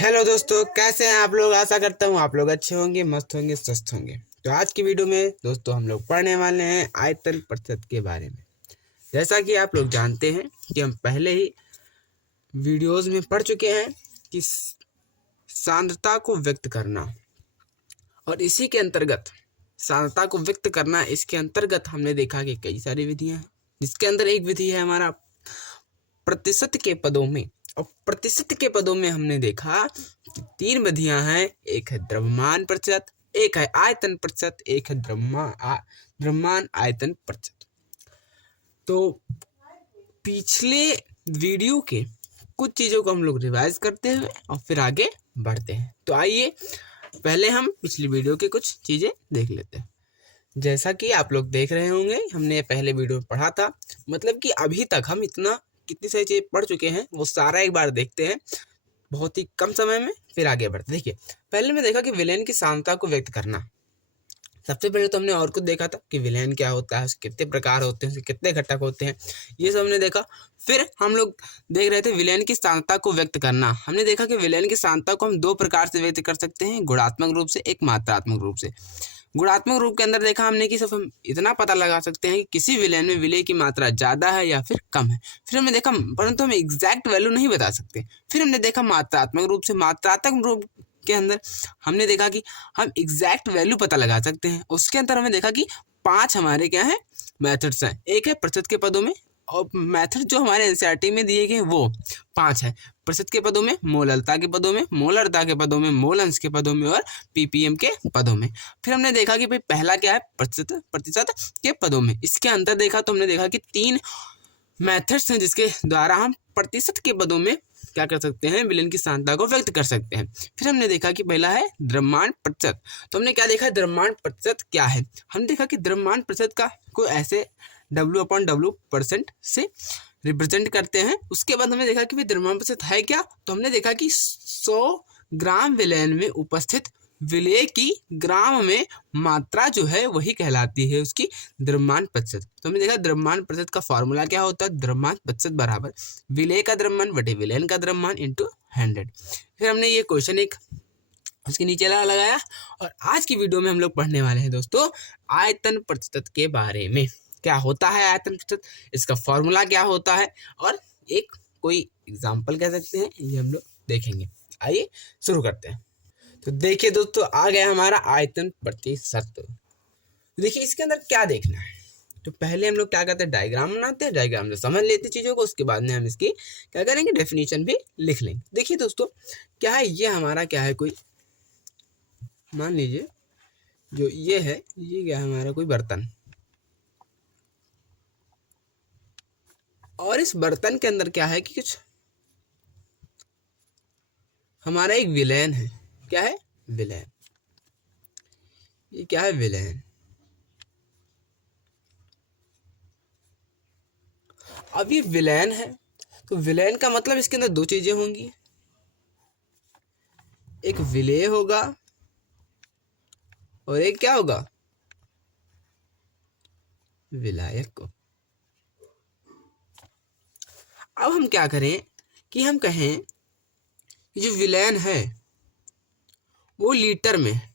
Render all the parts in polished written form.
Hello दोस्तों, कैसे हैं आप लोग। आशा करता हूँ आप लोग अच्छे होंगे, मस्त होंगे, स्वस्थ होंगे। तो आज की वीडियो में दोस्तों हम लोग पढ़ने वाले हैं आयतन प्रतिशत के बारे में। जैसा कि आप लोग जानते हैं कि हम पहले ही वीडियोस में पढ़ चुके हैं कि सांद्रता को व्यक्त करना, और इसी के अंतर्गत सांद्रता को व्यक्त करना, इसके अंतर्गत हमने देखा कि कई सारी विधियां हैं, जिसके अंदर एक विधि है हमारा प्रतिशत के पदों में। और प्रतिशत के पदों में हमने देखा कि तीन विधियां हैं, एक है द्रव्यमान प्रतिशत, एक है आयतन प्रतिशत, एक है द्रव्यमान आयतन प्रतिशत। तो पिछले वीडियो के कुछ चीज़ों को हम लोग रिवाइज करते हैं और फिर आगे बढ़ते हैं। तो आइए पहले हम पिछली वीडियो के कुछ चीज़ें देख लेते हैं। जैसा कि आप लोग देख रहे होंगे, हमने पहले वीडियो में पढ़ा था, मतलब कि अभी तक हम कितनी सारी चीज़ें पढ़ चुके हैं वो सारा एक बार देखते हैं बहुत ही कम समय में, फिर आगे बढ़ते। देखिए, पहले में देखा कि विलयन की सांद्रता को व्यक्त करना। सबसे पहले तो हमने और कुछ देखा था कि विलयन क्या होता है, उसके कितने प्रकार होते हैं, उसके कितने घटक होते हैं, ये सब हमने देखा। फिर हम लोग देख रहे थे विलयन की सांद्रता को व्यक्त करना। हमने देखा कि विलयन की सांद्रता को हम दो प्रकार से व्यक्त कर सकते हैं, गुणात्मक रूप से, एक मात्रात्मक रूप से। गुणात्मक रूप के अंदर देखा हमने कि सिर्फ हम इतना पता लगा सकते हैं कि किसी विलयन में विलय की मात्रा ज़्यादा है या फिर कम है। फिर हमने देखा, परंतु हम एग्जैक्ट वैल्यू नहीं बता सकते। फिर हमने देखा मात्रात्मक रूप से। मात्रात्मक रूप के अंदर हमने देखा कि हम एग्जैक्ट वैल्यू पता लगा सकते हैं। उसके अंदर हमने देखा कि 5 हमारे क्या है मेथड्स हैं। एक है प्रतिशत के पदों में, और मेथड जो हमारे एनसीईआरटी में दिए गए वो 5 है। प्रतिशत के पदों में, मोलरता के पदों में, मोलरता के पदों में, मोल अंश के पदों में और पीपीएम के पदों में। फिर हमने देखा कि भाई पहला क्या है, प्रतिशत के पदों में। इसके अंदर देखा तो हमने देखा कि 3 मेथड्स हैं जिसके द्वारा हम प्रतिशत के पदों में क्या कर सकते हैं, विलयन की सांद्रता को व्यक्त कर सकते हैं। फिर हमने देखा कि पहला है द्रव्यमान प्रतिशत। तो हमने क्या देखा, द्रव्यमान प्रतिशत क्या है। हमने देखा कि द्रव्यमान प्रतिशत का को ऐसे W/W% से रिप्रेजेंट करते हैं। उसके बाद हमने देखा कि भाई द्रव्यमान प्रतिशत है क्या। तो हमने देखा कि 100 ग्राम विलयन में उपस्थित विलय की ग्राम में मात्रा जो है वही कहलाती है उसकी द्रव्यमान प्रतिशत। तो हमने देखा द्रव्यमान प्रतिशत का फॉर्मूला क्या होता है, द्रव्यमान प्रतिशत बराबर विलय का द्रव्यमान बटे विलयन का द्रव्यमान इंटू 100। फिर हमने ये क्वेश्चन एक उसके नीचे लगाया। और आज की वीडियो में हम लोग पढ़ने वाले हैं दोस्तों आयतन प्रतिशत के बारे में। क्या होता है आयतन प्रतिशत, इसका फॉर्मूला क्या होता है, और एक कोई एग्जाम्पल कह सकते हैं, ये हम लोग देखेंगे। आइए शुरू करते हैं। तो देखिए दोस्तों, आ गया हमारा आयतन प्रतिशत। देखिए इसके अंदर क्या देखना है। तो पहले हम लोग क्या करते हैं, डायग्राम बनाते हैं, डायग्राम से समझ लेते हैं चीज़ों को। उसके बाद में हम इसकी क्या करेंगे, डेफिनेशन भी लिख लेंगे। देखिए दोस्तों, क्या है, ये हमारा क्या है, कोई मान लीजिए जो ये है, ये क्या है, हमारा कोई बर्तन, और इस बर्तन के अंदर क्या है कि कुछ हमारा एक विलयन है। क्या है, विलयन। ये क्या है, विलयन। अब ये विलयन है, तो विलयन का मतलब इसके अंदर दो चीजें होंगी, एक विलेय होगा और एक क्या होगा, विलायक। अब हम क्या करें कि हम कहें कि जो विलयन है वो लीटर में है।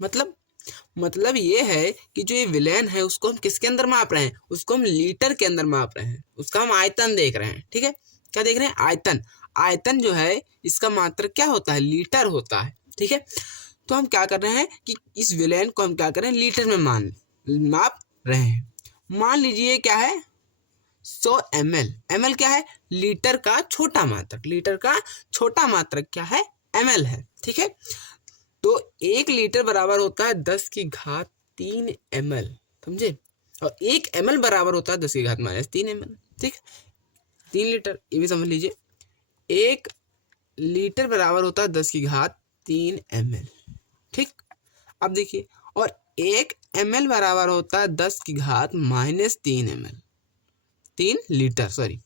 मतलब ये है कि जो ये विलयन है उसको हम किसके अंदर माप रहे हैं, उसको हम लीटर के अंदर माप रहे हैं, उसका हम आयतन देख रहे हैं। ठीक है, क्या देख रहे हैं, आयतन। आयतन जो है इसका मात्रक क्या होता है, लीटर होता है। ठीक है, तो हम क्या कर रहे हैं कि इस विलयन को हम क्या कर रहे हैं, लीटर में माप रहे हैं। मान लीजिए क्या है, 100 ml। ml क्या है, लीटर का छोटा मात्रक। लीटर का छोटा मात्रक क्या है, ml है। ठीक है, तो 1 लीटर बराबर होता है 10⁻³ ml, समझे। और 1 ml बराबर होता है 10⁻³ ml। ठीक, 3 लीटर, ये भी समझ लीजिए। 1 लीटर बराबर होता है 10⁻³ ml। ठीक, अब देखिए, और 1 ml बराबर होता है 10⁻³ ml, 3 लीटर, सॉरी।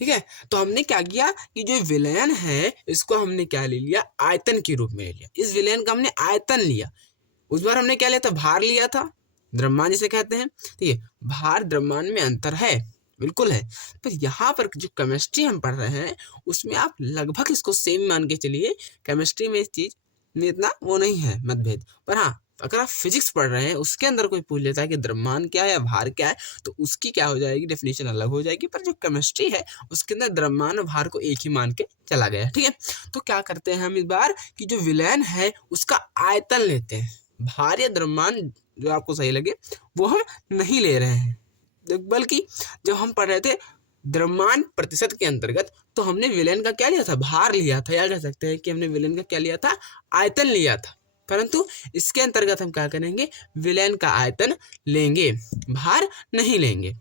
ठीक है, तो हमने क्या किया कि जो विलयन है इसको हमने क्या ले लिया, आयतन के रूप में ले लिया। इस विलयन का हमने आयतन लिया। उस बार हमने क्या लिया था, भार लिया था, द्रव्यमान जिसे कहते हैं। ठीक है, भार द्रव्यमान में अंतर है, बिल्कुल है। पर यहाँ पर जो केमिस्ट्री हम पढ़ रहे हैं उसमें आप लगभग इसको सेम मान के चलिए। केमिस्ट्री में इस चीज़ में इतना वो नहीं है मतभेद। पर हाँ, अगर आप फिजिक्स पढ़ रहे हैं उसके अंदर कोई पूछ लेता है कि द्रव्यमान क्या है या भार क्या है, तो उसकी क्या हो जाएगी, डेफिनेशन अलग हो जाएगी। पर जो केमिस्ट्री है उसके अंदर द्रव्यमान और भार को एक ही मान के चला गया है। ठीक है, तो क्या करते हैं हम इस बार कि जो विलयन है उसका आयतन लेते हैं, भार या द्रव्यमान जो आपको सही लगे वो हम नहीं ले रहे हैं। बल्कि जब हम पढ़ रहे थे द्रव्यमान प्रतिशत के अंतर्गत, तो हमने विलयन का क्या लिया था, भार लिया था, या कह सकते हैं कि हमने विलयन का क्या लिया था, आयतन लिया था। परंतु इसके अंतर्गत हम क्या करेंगे, विलयन का आयतन लेंगे, भार नहीं लेंगे।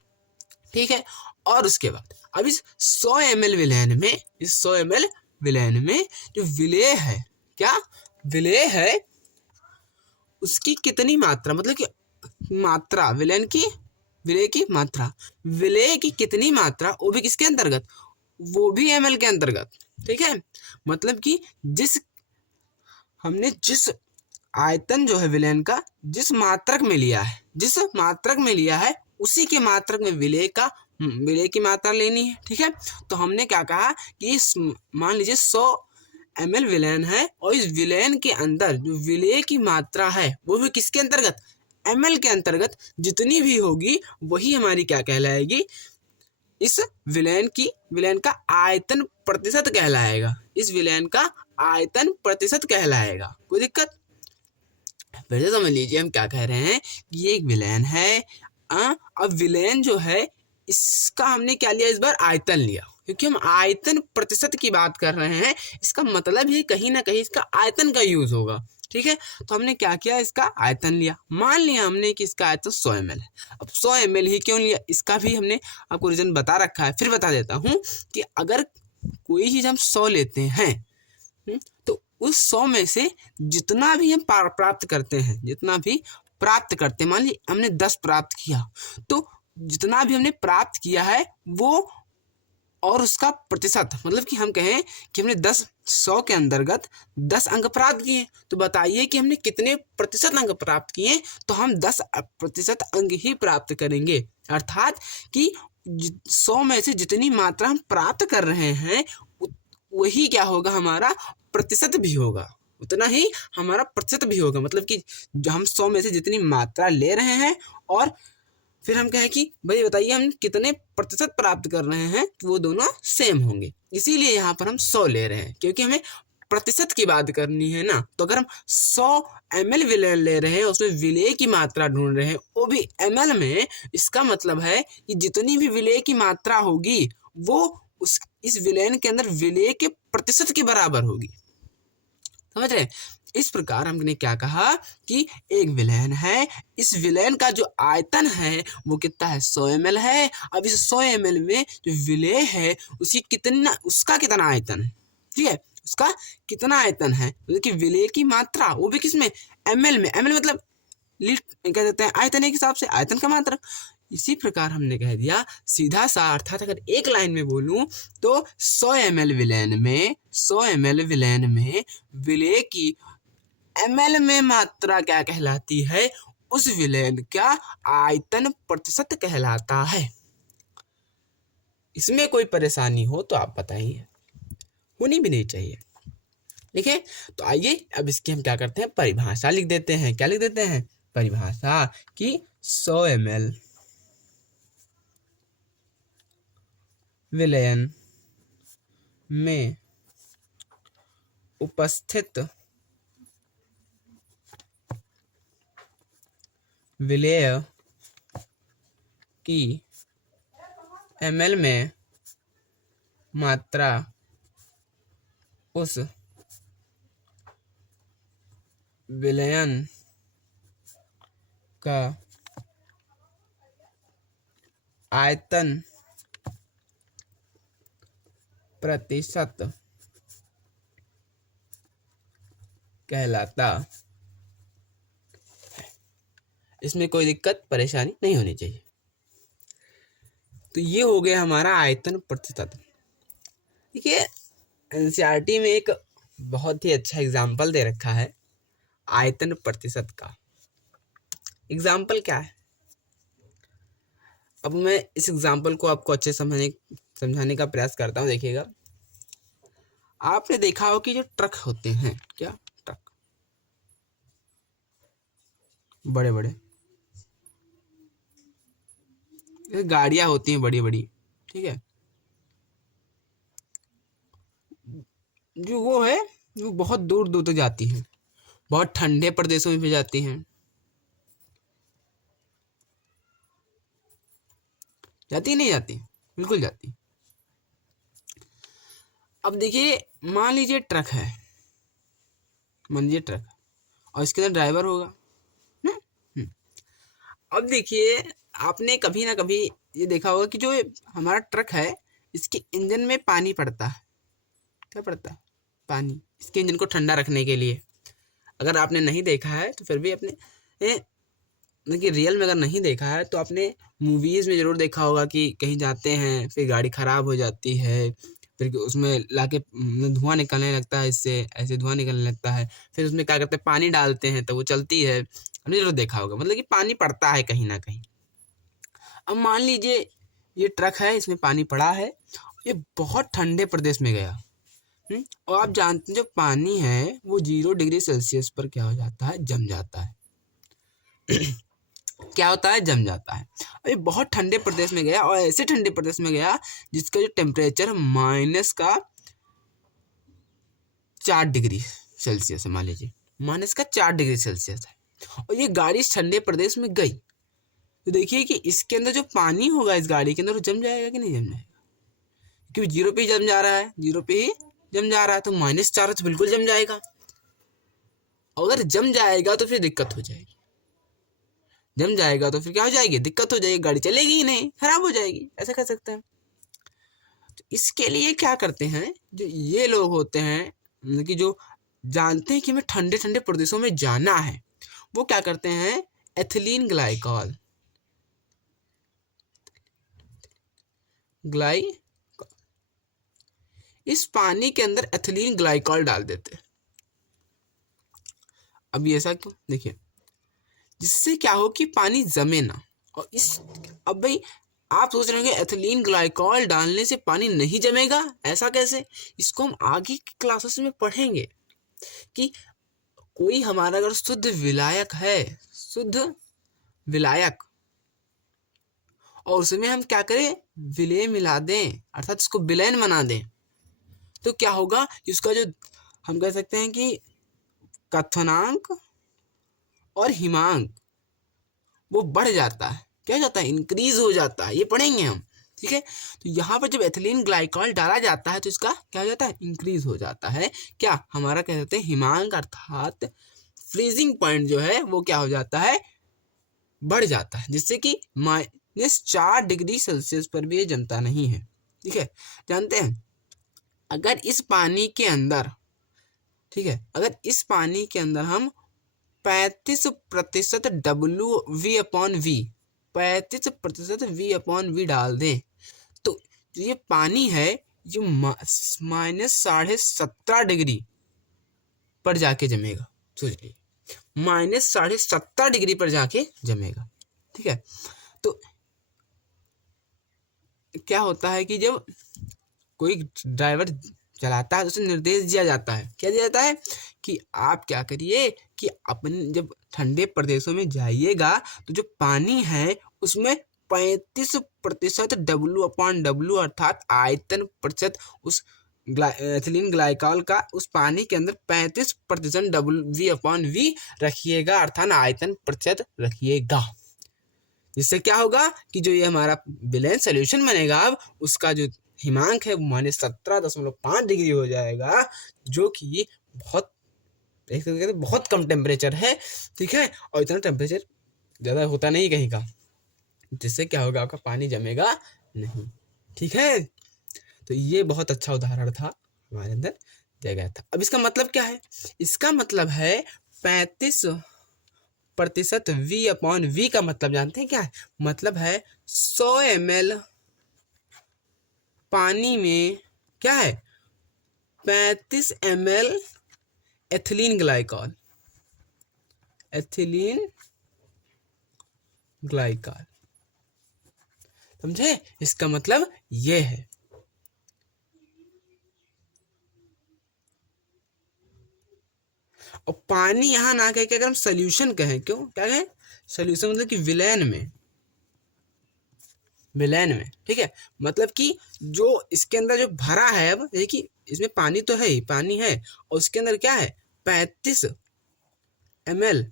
ठीक है, और उसके बाद अब इस 100 ml विलयन में, इस 100 ml विलयन में जो विलेय है, क्या विलेय है, उसकी कितनी मात्रा, मतलब कि मात्रा, विलयन की, विलेय की मात्रा, विलेय की कितनी मात्रा, वो भी किसके अंतर्गत, वो भी ml के अंतर्गत। ठीक है, मतलब कि हमने जिस आयतन जो है विलयन का जिस मात्रक में लिया है, जिस मात्रक में लिया है उसी के मात्रक में विलेय की मात्रा लेनी है। ठीक है, तो हमने क्या कहा कि मान लीजिए 100 ml विलयन है और इस विलयन के अंदर जो विलेय की मात्रा है वो भी किसके अंतर्गत, ml के अंतर्गत जितनी भी होगी वही हमारी क्या कहलाएगी, इस विलयन का आयतन प्रतिशत कहलाएगा, इस विलयन का आयतन प्रतिशत कहलाएगा। कोई दिक्कत? फिर से समझ लीजिए हम क्या कह रहे हैं कि ये एक विलयन है। अब विलयन जो है इसका हमने क्या लिया, इस बार आयतन लिया, क्योंकि हम आयतन प्रतिशत की बात कर रहे हैं, इसका मतलब ही कहीं ना कहीं इसका आयतन का यूज होगा। ठीक है, तो हमने क्या किया, इसका आयतन लिया, मान लिया हमने कि इसका आयतन 100 ml है। अब 100 ml ही क्यों लिया, इसका भी हमने आपको रीजन बता रखा है, फिर बता देता हूँ कि अगर कोई चीज हम 100 लेते हैं तो उस 100 में से जितना भी हम प्राप्त करते हैं, जितना भी प्राप्त करते हैं, मान लीजिए हमने 10 प्राप्त किया, तो जितना भी हमने प्राप्त किया है वो और उसका प्रतिशत, मतलब कि हम कहें कि हमने 100 के अंतर्गत 10 अंक प्राप्त किए, तो बताइए कि हमने कितने प्रतिशत अंक प्राप्त किए, तो हम 10% अंक ही प्राप्त करेंगे। अर्थात कि 100 में से जितनी मात्रा हम प्राप्त कर रहे हैं वही क्या होगा, हमारा प्रतिशत भी होगा, उतना ही हमारा प्रतिशत भी होगा। मतलब कि जो हम 100 में से जितनी मात्रा ले रहे हैं और फिर हम कहें कि भाई बताइए हम कितने प्रतिशत प्राप्त कर रहे हैं, तो वो दोनों सेम होंगे। इसीलिए यहाँ पर हम 100 ले रहे हैं, क्योंकि हमें प्रतिशत की बात करनी है ना। तो अगर हम 100 ml विलय ले रहे हैं, उसमें विलेय की मात्रा ढूंढ रहे हैं, वो भी ml में, इसका मतलब है कि जितनी भी विलेय की मात्रा होगी वो इस विलयन के अंदर विलेय के प्रतिशत के बराबर होगी। समझ रहे? इस प्रकार हमने क्या कहा कि एक विलयन है, इस विलयन का जो आयतन है वो कितना है, 100 ml है। अब इस 100 ml में जो विलेय है उसका कितना आयतन है, ठीक है, उसका कितना आयतन है, कि विलेय की मात्रा वो भी किसमें, ml में। ml मतलब लीटर कह देते हैं, आयतन के हिसाब से आयतन का मात्रा। इसी प्रकार हमने कह दिया सीधा सा, अर्थात अगर एक लाइन में बोलूं तो 100 ml विलयन में, 100 ml विलयन में विलेय की ml में मात्रा क्या कहलाती है, उस विलयन का आयतन प्रतिशत कहलाता है। इसमें कोई परेशानी हो तो आप बताइए, होनी भी नहीं चाहिए। ठीक है, तो आइए अब इसकी हम क्या करते हैं, परिभाषा लिख देते हैं। क्या लिख देते हैं, परिभाषा कि 100 ml विलयन में उपस्थित विलेय की ml में मात्रा उस विलयन का आयतन प्रतिशत कहलाता है। इसमें कोई दिक्कत परेशानी नहीं होनी चाहिए। तो ये हो गया हमारा आयतन प्रतिशत। देखिए एनसीईआरटी में एक बहुत ही अच्छा एग्जाम्पल दे रखा है आयतन प्रतिशत का। एग्जाम्पल क्या है, अब मैं इस एग्जांपल को आपको अच्छे समझाने का प्रयास करता हूँ। देखिएगा, आपने देखा हो कि जो ट्रक होते हैं, क्या ट्रक, बड़े बड़े गाड़ियां होती हैं, बड़ी बड़ी, ठीक है, जो वो है, वो बहुत दूर दूर तक जाती हैं, बहुत ठंडे प्रदेशों में भी जाती हैं। जाती नहीं जाती? बिल्कुल जाती। अब देखिए, मान लीजिए ट्रक है, मान लीजिए ट्रक, और इसके अंदर ड्राइवर होगा। हम्म, हम्म। अब देखिए, आपने कभी ना कभी ये देखा होगा कि जो हमारा ट्रक है, इसके इंजन में पानी पड़ता है। क्या पड़ता है? पानी, इसके इंजन को ठंडा रखने के लिए। अगर आपने नहीं देखा है तो फिर भी अपने देखिए, रियल में अगर नहीं देखा है तो आपने मूवीज़ में ज़रूर देखा होगा कि कहीं जाते हैं, फिर गाड़ी ख़राब हो जाती है, फिर उसमें लाके धुआं निकलने लगता है, इससे ऐसे धुआं निकलने लगता है, फिर उसमें क्या करते हैं, पानी डालते हैं तो वो चलती है। आपने ज़रूर देखा होगा, मतलब कि पानी पड़ता है कहीं ना कहीं। अब मान लीजिए ये ट्रक है, इसमें पानी पड़ा है, ये बहुत ठंडे प्रदेश में गया। और आप जानते हैं जो पानी है वो 0 डिग्री सेल्सियस पर क्या हो जाता है, जम जाता है। क्या होता है, जम जाता है। अभी बहुत ठंडे प्रदेश में गया, और ऐसे ठंडे प्रदेश में गया जिसका जो टेम्परेचर -4 डिग्री सेल्सियस है। मान लीजिए -4 डिग्री सेल्सियस है, और ये गाड़ी इस ठंडे प्रदेश में गई, तो देखिए कि इसके अंदर जो पानी होगा इस गाड़ी के अंदर, वो जम जाएगा कि नहीं जम जाएगा? क्योंकि 0 पे ही जम जा रहा है, 0 पे ही जम जा रहा है, तो -4 तो बिल्कुल जम जाएगा। अगर जम जाएगा तो फिर दिक्कत हो जाएगी, जम जाएगा तो फिर क्या हो जाएगी, दिक्कत हो जाएगी, गाड़ी चलेगी ही नहीं, खराब हो जाएगी। ऐसा कर सकते हैं। तो इसके लिए क्या करते हैं, जो ये लोग होते हैं, मतलब कि जो जानते हैं कि हमें ठंडे ठंडे प्रदेशों में जाना है, वो क्या करते हैं, एथिलीन ग्लाइकॉल ग्लाई इस पानी के अंदर एथिलीन ग्लाइकॉल डाल देते हैं। अब ये ऐसा क्यों, देखिए, जिससे क्या हो कि पानी जमे ना। और इस अब भाई आप सोच रहे होंगे एथिलीन ग्लाइकॉल डालने से पानी नहीं जमेगा, ऐसा कैसे? इसको हम आगे की क्लासेस में पढ़ेंगे कि कोई हमारा अगर शुद्ध विलायक है, शुद्ध विलायक, और उसमें हम क्या करें, विलय मिला दें, अर्थात इसको विलयन बना दें, तो क्या होगा, इसका जो हम कह सकते हैं कि क्वथनांक और हिमांक वो बढ़ जाता है। क्या हो जाता है, इंक्रीज हो जाता है। ये पढ़ेंगे हम, ठीक है। तो यहाँ पर जब एथिलीन ग्लाइकॉल डाला जाता है तो इसका क्या हो जाता है, इंक्रीज हो जाता है। क्या हमारा कह सकते हैं हिमांक, अर्थात फ्रीजिंग पॉइंट जो है वो क्या हो जाता है, बढ़ जाता है, जिससे कि -4 डिग्री सेल्सियस पर भी ये जमता नहीं है। ठीक है, जानते हैं, अगर इस पानी के अंदर, ठीक है, अगर इस पानी के अंदर हम 35% WV/V, 35% V/V डाल दें, तो जो ये पानी है ये -17.5 डिग्री पर जाके जमेगा। सोच लीजिए, -17.5 डिग्री पर जाके जमेगा। ठीक है, तो क्या होता है कि जब कोई ड्राइवर चलाता है तो उसे निर्देश दिया जाता है, क्या दिया जाता है कि आप क्या करिए कि अपने जब ठंडे प्रदेशों में जाइएगा तो जो पानी है उसमें 35% W/W, अर्थात आयतन प्रतिशत, उस एथिलीन ग्लाइकॉल का उस पानी के अंदर 35% WV/V रखिएगा, अर्थात आयतन प्रतिशत रखिएगा। जिससे क्या होगा कि जो ये हमारा विलेन सोल्यूशन बनेगा, अब उसका जो हिमांक है -17.5 डिग्री हो जाएगा, जो कि बहुत, एक तरीके से बहुत कम टेम्परेचर है। ठीक है, और इतना टेम्परेचर ज़्यादा होता नहीं कहीं का, जिससे क्या होगा, आपका पानी जमेगा नहीं। ठीक है, तो ये बहुत अच्छा उदाहरण था, हमारे अंदर दिया गया था। अब इसका मतलब क्या है, इसका मतलब है 35% V/V का मतलब जानते हैं क्या है, मतलब है 100 ml पानी में क्या है, 35 ml ethylene glycol, ethylene glycol समझे, इसका मतलब ये है। और पानी यहाँ ना कह के अगर हम सोल्यूशन कहें, क्यों क्या कहें, सोल्यूशन मतलब कि विलेन में, ठीक है, मतलब कि जो इसके अंदर जो भरा है, अब देखिए इसमें पानी तो है ही, पानी है, और उसके अंदर क्या है 35 ml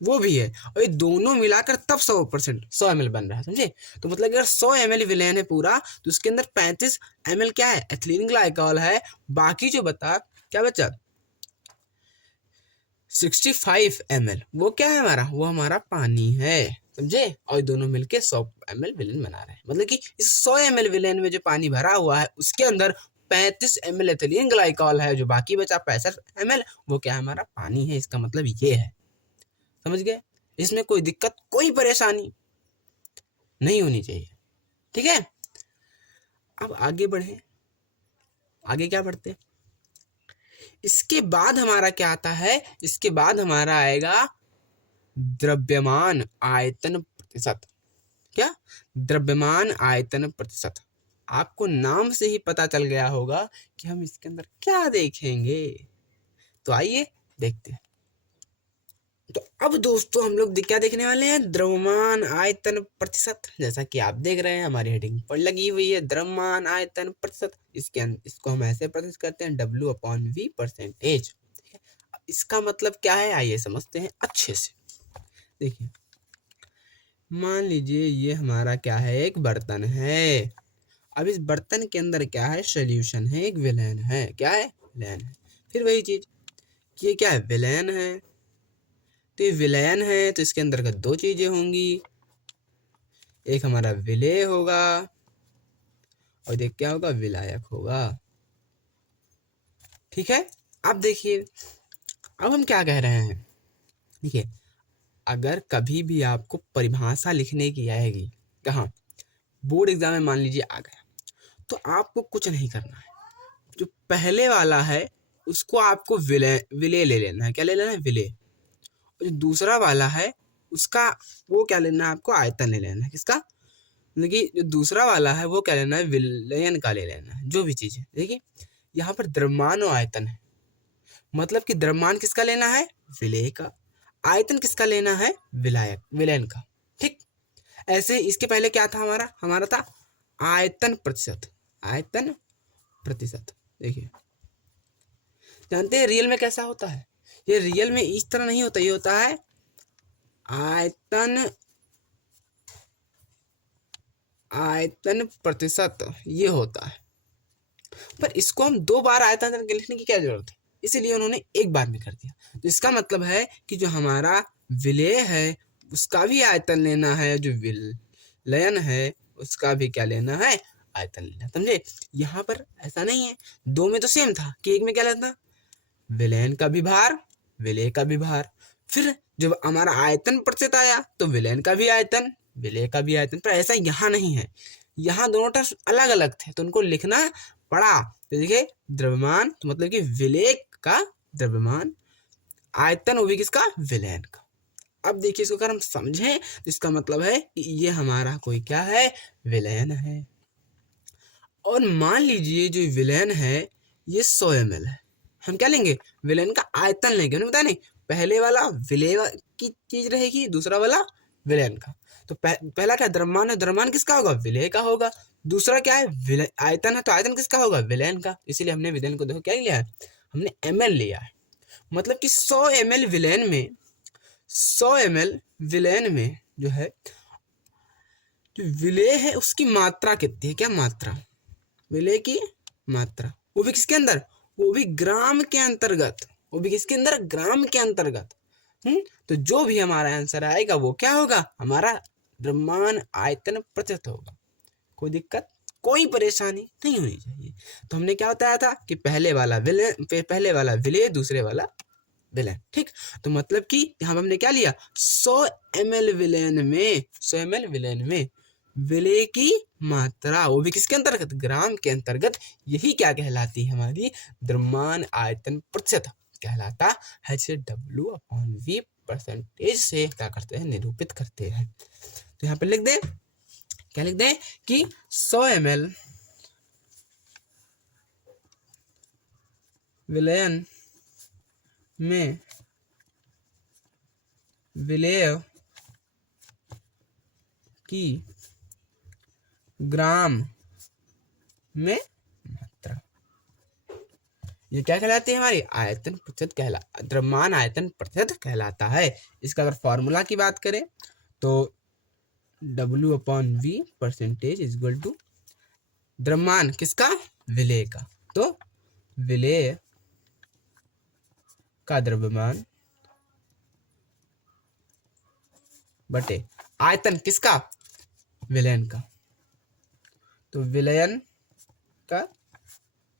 वो भी है, और ये दोनों मिलाकर तब 100 ml बन रहा है, समझे। तो मतलब अगर 100 ml विलेन है पूरा, तो उसके अंदर 35 ml क्या है, एथिलीन ग्लाइकॉल है, बाकी जो बता क्या बचा 65 ml वो क्या है हमारा, वो हमारा पानी है, समझे। और दोनों मिलके 100 ml विलेन बना रहे हैं, मतलब कि इस 100 ml विलेन में जो पानी भरा हुआ है उसके अंदर 35 ml एथिलीन ग्लाइकॉल है, जो बाकी बचा 65 ml वो क्या है, हमारा पानी है। इसका मतलब ये है, समझ गए। इसमें कोई दिक्कत कोई परेशानी नहीं होनी चाहिए, ठीक है। अब आगे बढ़े, आगे क्या बढ़ते, इसके बाद हमारा क्या आता है, इसके बाद हमारा आएगा द्रव्यमान आयतन प्रतिशत। क्या, द्रव्यमान आयतन प्रतिशत। आपको नाम से ही पता चल गया होगा कि हम इसके अंदर क्या देखेंगे, तो आइए देखते हैं। तो अब दोस्तों हम लोग क्या देखने वाले हैं, द्रव्यमान आयतन प्रतिशत। जैसा कि आप देख रहे हैं हमारी हेडिंग पर लगी हुई है द्रव्यमान आयतन प्रतिशत, इसको हम ऐसे प्रदर्शित करते हैं W/V परसेंटेज। इसका मतलब क्या है, आइए समझते हैं अच्छे से। देखिए मान लीजिए ये हमारा क्या है, एक बर्तन है। अब इस बर्तन के अंदर क्या है, सोल्यूशन है, एक विलेन है, क्या है, विलेन है। फिर वही चीज कि ये क्या है, विलेन है, तो ये विलेन है तो इसके अंदर का दो चीजें होंगी, एक हमारा विलेय होगा और एक क्या होगा, विलायक होगा, ठीक है। अब देखिए, अब हम क्या कह रहे हैं, देखिए अगर कभी भी आपको परिभाषा लिखने की आएगी, कहाँ, बोर्ड एग्जाम में मान लीजिए आ गया, तो आपको कुछ नहीं करना है, जो पहले वाला है उसको आपको विलेय ले लेना है, क्या ले लेना है, विलेय। और जो दूसरा वाला है उसका वो क्या लेना है, आपको आयतन ले लेना है, किसका, मतलब कि जो दूसरा वाला है वो क्या लेना है, विलयन का ले लेना है, जो भी चीज है। देखिए यहाँ पर द्रव्यमान और आयतन है, मतलब कि द्रव्यमान किसका लेना है, विलेय का, आयतन किसका लेना है, विलयन का, ठीक। ऐसे इसके पहले क्या था हमारा, हमारा था आयतन प्रतिशत, आयतन प्रतिशत। देखिए जानते हैं रियल में कैसा होता है, ये रियल में इस तरह नहीं होता, ये होता है आयतन, आयतन प्रतिशत, ये होता है। पर इसको हम दो बार आयतन लिखने की क्या जरूरत है, इसीलिए उन्होंने एक बार में कर दिया। तो इसका मतलब है कि जो हमारा विलेय है उसका भी आयतन लेना है, जो विलयन है उसका भी क्या लेना है, आयतन लेना, समझे। यहाँ पर ऐसा नहीं है, दो में तो सेम था कि एक में क्या लेना, विलयन का भी भार, विलेय का भी भार। फिर जब हमारा आयतन प्रतिशत आया तो विलयन का भी आयतन, विलेय का भी आयतन। पर ऐसा यहाँ नहीं है, यहाँ दोनों टर्म्स अलग अलग थे तो उनको लिखना पड़ा। तो देखिए द्रव्यमान तो मतलब कि विलेय का द्रव्यमान, आयतन वो भी किसका, विलयन का। अब देखिए इसको अगर हम समझें तो इसका मतलब है कि ये हमारा कोई क्या है, विलयन है। और मान लीजिए जो विलयन है ये 100 ml है, हम क्या लेंगे, विलयन का आयतन लेंगे, उन्हें बताया नहीं, पहले वाला विलेय की चीज रहेगी, दूसरा वाला विलयन का। तो पहला क्या द्रव्यमान है, द्रव्यमान किसका होगा, विलेय का होगा। दूसरा क्या है, आयतन है, तो आयतन किसका होगा, विलयन का। इसीलिए हमने विलयन को देखो क्या लिया है, हमने ml लिया है। मतलब कि 100 ml विलयन में, 100 ml विलयन में जो है, जो विलेय है उसकी मात्रा कितनी है, क्या मात्रा, विलेय की मात्रा, वो भी किसके अंदर, वो भी ग्राम के अंतर्गत, वो भी किसके अंदर, ग्राम के अंतर्गत। तो जो भी हमारा आंसर आएगा वो क्या होगा, हमारा द्रव्यमान आयतन प्रतिशत होगा। कोई दिक्कत कोई परेशानी नहीं होनी चाहिए। तो हमने क्या बताया था कि पहले वाला विलेय, दूसरे वाला विलेन, ठीक। तो मतलब कि यहाँ हमने क्या लिया, 100 ml विलेन में, 100 ml विलेन में विलेय की मात्रा, वो भी किसके अंतर्गत, ग्राम के अंतर्गत। यही क्या कहलाती है, हमारी द्रव्यमान आयतन प्रतिशत कहलाता है, जिसे W/V परसेंटेज से क्या करते हैं, निरूपित करते हैं। तो यहाँ पे लिख दे क्या लिख दें कि 100 ml विलयन में विलेय की ग्राम में मात्रा। ये क्या कहलाती है हमारी आयतन प्रतिशत द्रव्यमान आयतन प्रतिशत कहलाता है। इसका अगर फॉर्मूला की बात करें तो W/V percentage is equal to द्रव्यमान किसका, विलेय का, तो विलेय का द्रव्यमान बटे आयतन किसका, विलयन का, तो विलयन का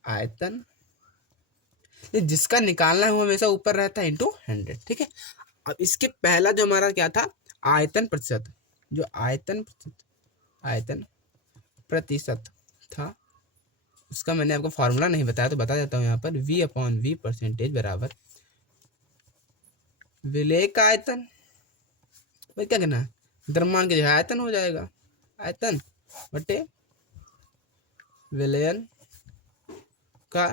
आयतन जिसका निकालना है वो हमेशा ऊपर रहता है इंटू 100। ठीक है, अब इसके पहला जो हमारा क्या था आयतन प्रतिशत, जो आयतन प्रतिशत था उसका मैंने आपको फॉर्मूला नहीं बताया तो बता देता हूँ यहाँ पर V/V परसेंटेज बराबर विलेय का आयतन, भाई क्या करना है द्रव्यमान की जगह आयतन हो जाएगा, आयतन बटे विलयन का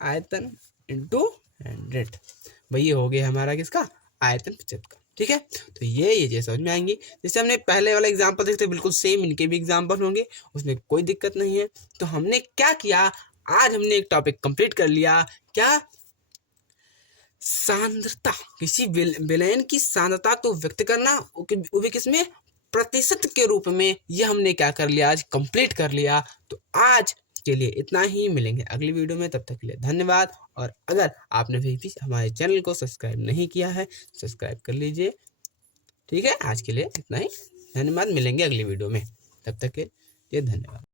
आयतन इंटू 100। भाई ये हो गया हमारा किसका आयतन प्रतिशत का। ठीक है, तो ये समझ में आएंगी। जैसे हमने पहले वाला एग्जांपल देखते बिल्कुल सेम इनके भी एग्जांपल होंगे, उसमें कोई दिक्कत नहीं है। तो हमने क्या किया, आज हमने एक टॉपिक कंप्लीट कर लिया, क्या, सांद्रता, किसी विलयन की सांद्रता को व्यक्त करना, वो भी किसमें, प्रतिशत के रूप में। ये हमने क्या कर लिया, आज कंप्लीट कर लिया। तो आज के लिए इतना ही, मिलेंगे अगली वीडियो में, तब तक के लिए धन्यवाद। और अगर आपने भी हमारे चैनल को सब्सक्राइब नहीं किया है सब्सक्राइब कर लीजिए। ठीक है, आज के लिए इतना ही, धन्यवाद, मिलेंगे अगली वीडियो में, तब तक के लिए धन्यवाद।